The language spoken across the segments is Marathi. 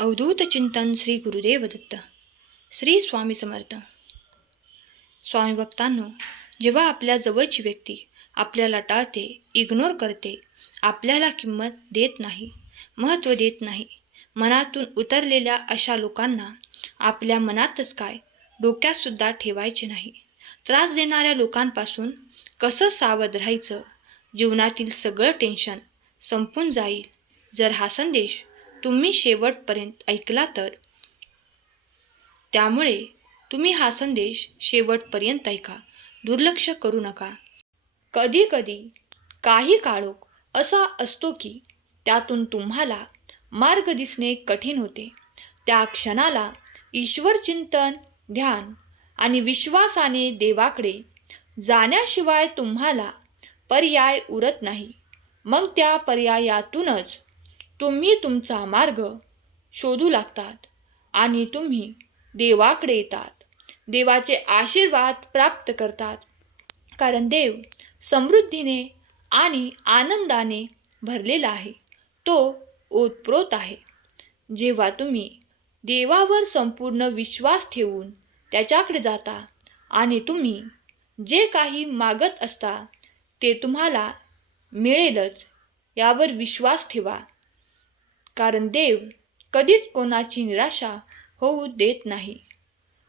अवधूत चिंतन श्री गुरुदेव दत्त श्री स्वामी समर्थ स्वामी भक्तांनो जेव्हा आपल्या जवळची व्यक्ती आपल्याला टाळते इग्नोर करते आपल्याला किंमत देत नाही महत्त्व देत नाही मनातून उतरलेल्या अशा लोकांना आपल्या मनातच काय डोक्यातसुद्धा ठेवायचे नाही त्रास देणाऱ्या लोकांपासून कसं सावध राहायचं जीवनातील सगळं टेन्शन संपून जाईल जर हा संदेश तुम्ही शेवटपर्यंत ऐकला तर? त्यामुळे तुम्ही हा संदेश शेवटपर्यंत ऐका. दुर्लक्ष करू नका. कधी कधी काही काळोख असा असतो की त्यातून तुम्हाला मार्ग दिसणे कठीण होते. त्या क्षणाला ईश्वर चिंतन ध्यान आणि विश्वासाने देवाकडे जाण्याशिवाय तुम्हाला पर्याय उरत नाही. मग त्या पर्यायातूनच तुम्ही तुमचा मार्ग शोधू लागतात आणि तुम्ही देवाकडे येतात. देवाचे आशीर्वाद प्राप्त करतात. कारण देव समृद्धीने आणि आनंदाने भरलेला आहे. तो ओतप्रोत आहे. जेव्हा तुम्ही देवावर संपूर्ण विश्वास ठेवून त्याच्याकडे जाता आणि तुम्ही जे काही मागत असता ते तुम्हाला मिळेलच. यावर विश्वास ठेवा. कारण देव कधीच कोणाची निराशा होऊ देत नाही.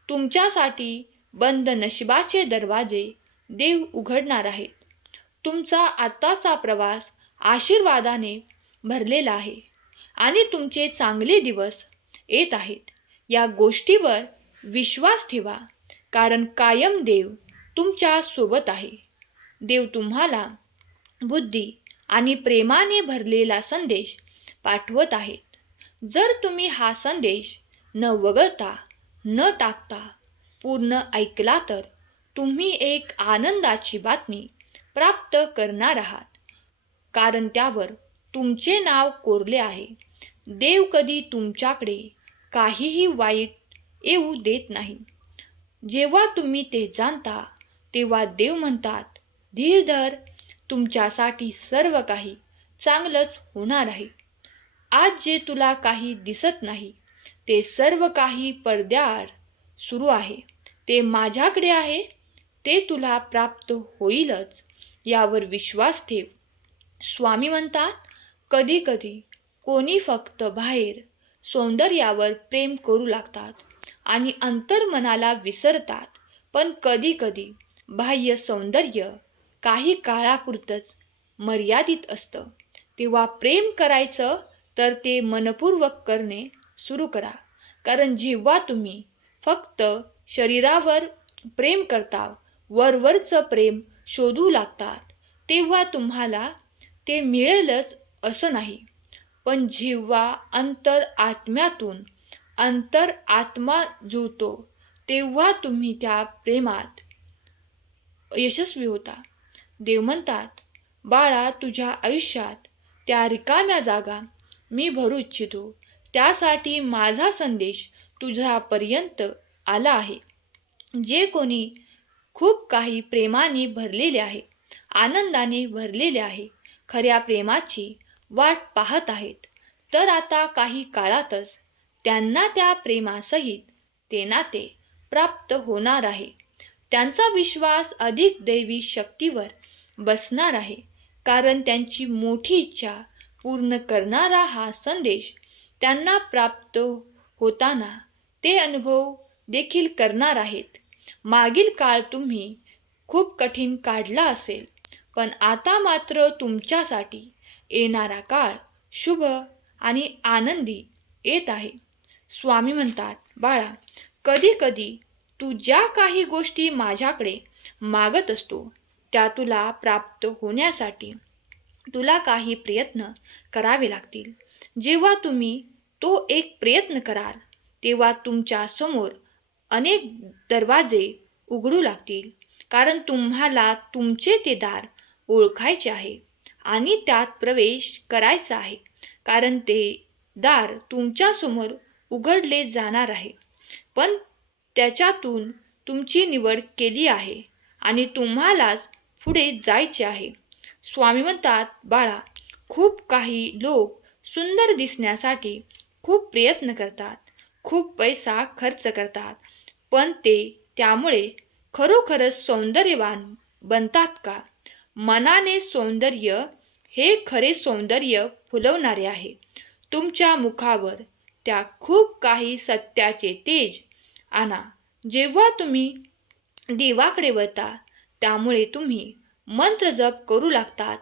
तुमच्यासाठी बंद नशिबाचे दरवाजे देव उघडणार आहेत. तुमचा आत्ताचा प्रवास आशीर्वादाने भरलेला आहे आणि तुमचे चांगले दिवस येत आहेत. या गोष्टीवर विश्वास ठेवा कारण कायम देव तुमच्यासोबत आहे. देव तुम्हाला बुद्धी आणि प्रेमाने भरलेला संदेश पाठवत आहेत. जर तुम्ही हा संदेश न वगळता न टाकता पूर्ण ऐकला तर तुम्ही एक आनंदाची बातमी प्राप्त करणार आहात. कारण त्यावर तुमचे नाव कोरले आहे. देव कधी तुमच्याकडे काहीही वाईट येऊ देत नाही. जेव्हा तुम्ही ते जाणता तेव्हा देव म्हणतात धीर धर तुमच्यासाठी सर्व काही चांगलंच होणार आहे. आज जे तुला काही दिसत नाही ते सर्व काही पडद्याआड सुरू आहे. ते माझ्याकडे आहे ते तुला प्राप्त होईलच यावर विश्वास ठेव. स्वामी म्हणतात कधी कधी कोणी फक्त बाहेर सौंदर्यावर प्रेम करू लागतात आणि अंतर्मनाला विसरतात पण कधी कधी बाह्य सौंदर्य काही काळापुरतंच मर्यादित असतं. तेव्हा प्रेम करायचं तर ते मनपूर्वक करणे सुरू करा. कारण जेव्हा तुम्ही फक्त शरीरावर प्रेम करता वरवरचं प्रेम शोधू लागतात तेव्हा तुम्हाला ते मिळेलच असं नाही. पण जेव्हा अंतर आत्म्यातून अंतर आत्मा जुळतो तेव्हा तुम्ही त्या प्रेमात यशस्वी होता. देव म्हणतात बाळा तुझ्या आयुष्यात त्या रिकाम्या जागा मी भरू इच्छितो. त्यासाठी माझा संदेश तुझ्यापर्यंत आला आहे. जे कोणी खूप काही प्रेमाने भरलेले आहे आनंदाने भरलेले आहे खऱ्या प्रेमाची वाट पाहत आहेत तर आता काही काळातच त्यांना त्या प्रेमासहित ते नाते प्राप्त होणार आहे. त्यांचा विश्वास अधिक दैवी शक्तीवर बसणार आहे कारण त्यांची मोठी इच्छा पूर्ण करणारा हा संदेश त्यांना प्राप्त होताना ते अनुभव देखील करणार आहेत. मागील काळ तुम्ही खूप कठीण काढला असेल पण आता मात्र तुमच्यासाठी येणारा काळ शुभ आणि आनंदी येत आहे. स्वामी म्हणतात बाळा कधी कधी तू ज्या काही गोष्टी माझ्याकडे मागत असतो त्या तुला प्राप्त होण्यासाठी तुला काही प्रयत्न करावे लागतील. जेव्हा तुम्ही तो एक प्रयत्न कराल तेव्हा तुमच्यासमोर अनेक दरवाजे उघडू लागतील कारण तुम्हाला तुमचे ते दार ओळखायचे आहे आणि त्यात प्रवेश करायचा आहे कारण ते दार तुमच्यासमोर उघडले जाणार आहे. पण त्याच्यातून तुमची निवड केली आहे आणि तुम्हालाच पुढे जायचे आहे. स्वामी म्हणतात बाळा खूप काही लोक सुंदर दिसण्यासाठी खूप प्रयत्न करतात खूप पैसा खर्च करतात पण ते त्यामुळे खरोखरच सौंदर्यवान बनतात का? मनाने सौंदर्य हे खरे सौंदर्य फुलवणारे आहे. तुमच्या मुखावर त्या खूप काही सत्याचे तेज आणा. जेव्हा तुम्ही देवाकडे वळता त्यामुळे तुम्ही मंत्र जप करू लागतात.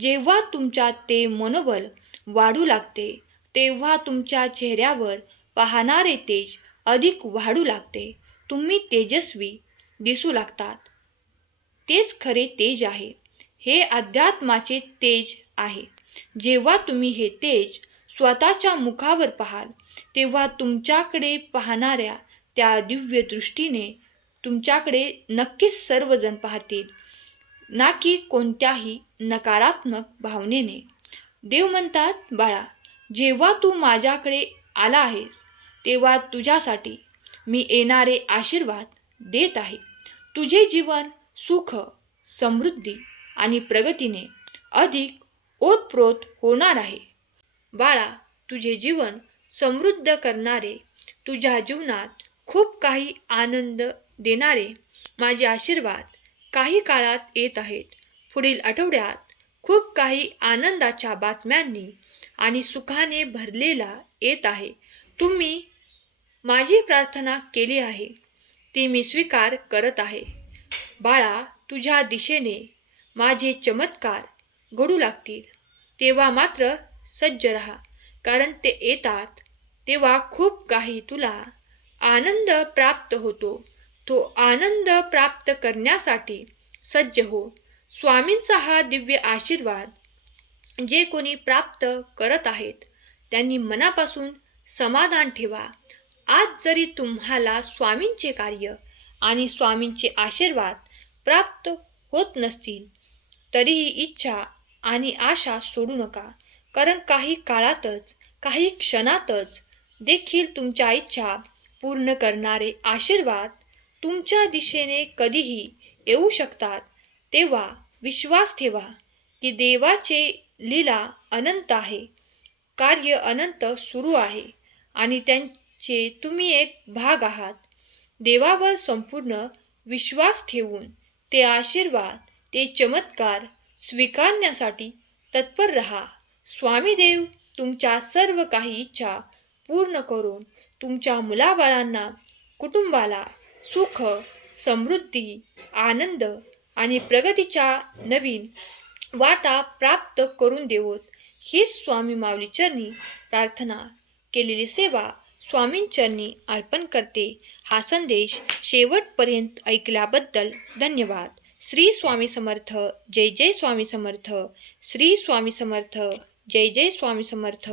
जेव्हा तुमच्यात ते मनोबल वाढू लागते तेव्हा तुमच्या चेहऱ्यावर पाहणारे तेज अधिक वाढू लागते. तुम्ही तेजस्वी दिसू लागतात. तेच खरे तेज आहे. हे अध्यात्माचे तेज आहे. जेव्हा तुम्ही हे तेज स्वतःच्या मुखावर पाहाल तेव्हा तुमच्याकडे पाहणाऱ्या त्या दिव्य दृष्टीने तुमच्याकडे नक्कीच सर्वजण पाहतील. ना की कोणत्याही नकारात्मक भावनेने. देव म्हणतात बाळा जेव्हा तू माझ्याकडे आला आहेस तेव्हा तुझ्यासाठी मी येणारे आशीर्वाद देत आहे. तुझे जीवन सुख समृद्धी आणि प्रगतीने अधिक ओतप्रोत होणार आहे. बाळा तुझे जीवन समृद्ध करणारे तुझ्या जीवनात खूप काही आनंद देणारे माझे आशीर्वाद काही काळात येत आहेत. पुढील आठवड्यात खूप काही आनंदाच्या बातम्यांनी आणि सुखाने भरलेला येत आहे. तुम्ही माझी प्रार्थना केली आहे. ती मी स्वीकार करत आहे. बाळा तुझ्या दिशेने माझे चमत्कार घडू लागतील. तेव्हा मात्र सज्ज रहा कारण ते येतात तेव्हा खूप काही तुला आनंद प्राप्त होतो. तो आनंद प्राप्त करण्यासाठी सज्ज हो. स्वामींचा हा दिव्य आशीर्वाद जे कोणी प्राप्त करत आहेत त्यांनी मनापासून समाधान ठेवा. आज जरी तुम्हाला स्वामींचे कार्य आणि स्वामींचे आशीर्वाद प्राप्त होत नसतील तरीही इच्छा आणि आशा सोडू नका. कारण काही काळातच काही क्षणातच देखील तुमच्या इच्छा पूर्ण करणारे आशीर्वाद तुमच्या दिशेने कधीही येऊ शकतात तेव्हा विश्वास ठेवा की देवाचे लीला अनंत आहे. कार्य अनंत सुरू आहे आणि त्यांचे तुम्ही एक भाग आहात. देवावर संपूर्ण विश्वास ठेवून ते आशीर्वाद ते चमत्कार स्वीकारण्यासाठी तत्पर रहा. स्वामी देव तुमच्या सर्व काही इच्छा पूर्ण करून तुमच्या मुलाबाळांना कुटुंबाला सुख समृद्धी आनंद आणि प्रगतीच्या नवीन वाटा प्राप्त करून देवोत. हीच स्वामी माऊलीचरणी प्रार्थना केलेली सेवा स्वामींचरणी अर्पण करते. हा संदेश शेवटपर्यंत ऐकल्याबद्दल धन्यवाद. श्री स्वामी समर्थ जय जय स्वामी समर्थ. श्री स्वामी समर्थ जय जय स्वामी समर्थ.